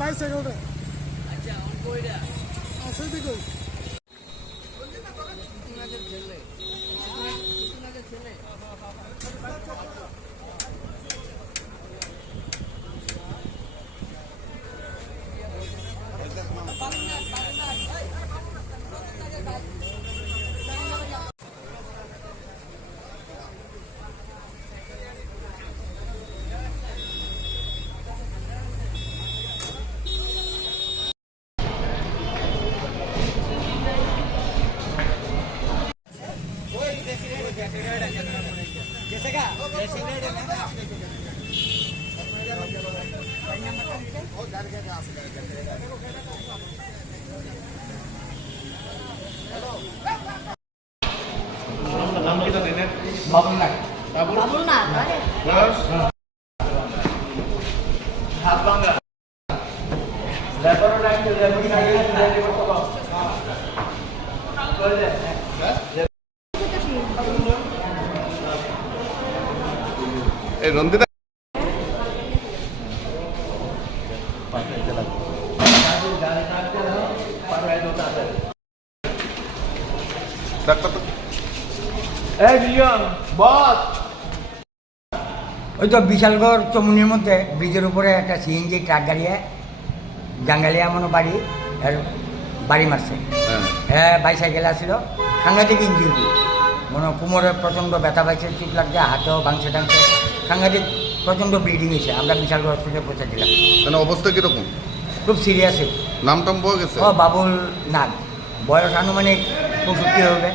বাইসাইকেলটা আচ্ছা অন কইরা আছে দিকে রন্দিতা ওই তো বিশালগড় চমুনির মধ্যে ব্রিজের উপরে একটা সিএনজি ট্রাক গাড়িয়ে জাঙ্গালিয়া মনো বাড়ি এর বাড়ি মারছে। হ্যাঁ বাইসাইকেল আসছিল, সাংঘাতিক ইঞ্জুরি, মনে কোমরে প্রচণ্ড ব্যথা পাইছে, চুট লাগছে, হাতেও ভাঙছে টাঙছে, সাংঘাতিক প্রচণ্ড ব্লিডিং হয়েছে। আমরা বিশালগড় হসপিটালে পৌঁছেছিলাম। মানে অবস্থা কিরকম? খুব সিরিয়াস। নাম টাম পাওয়া গেছে? ও বাবুল নাগ, বয়স আনুমানিক 65 হবে।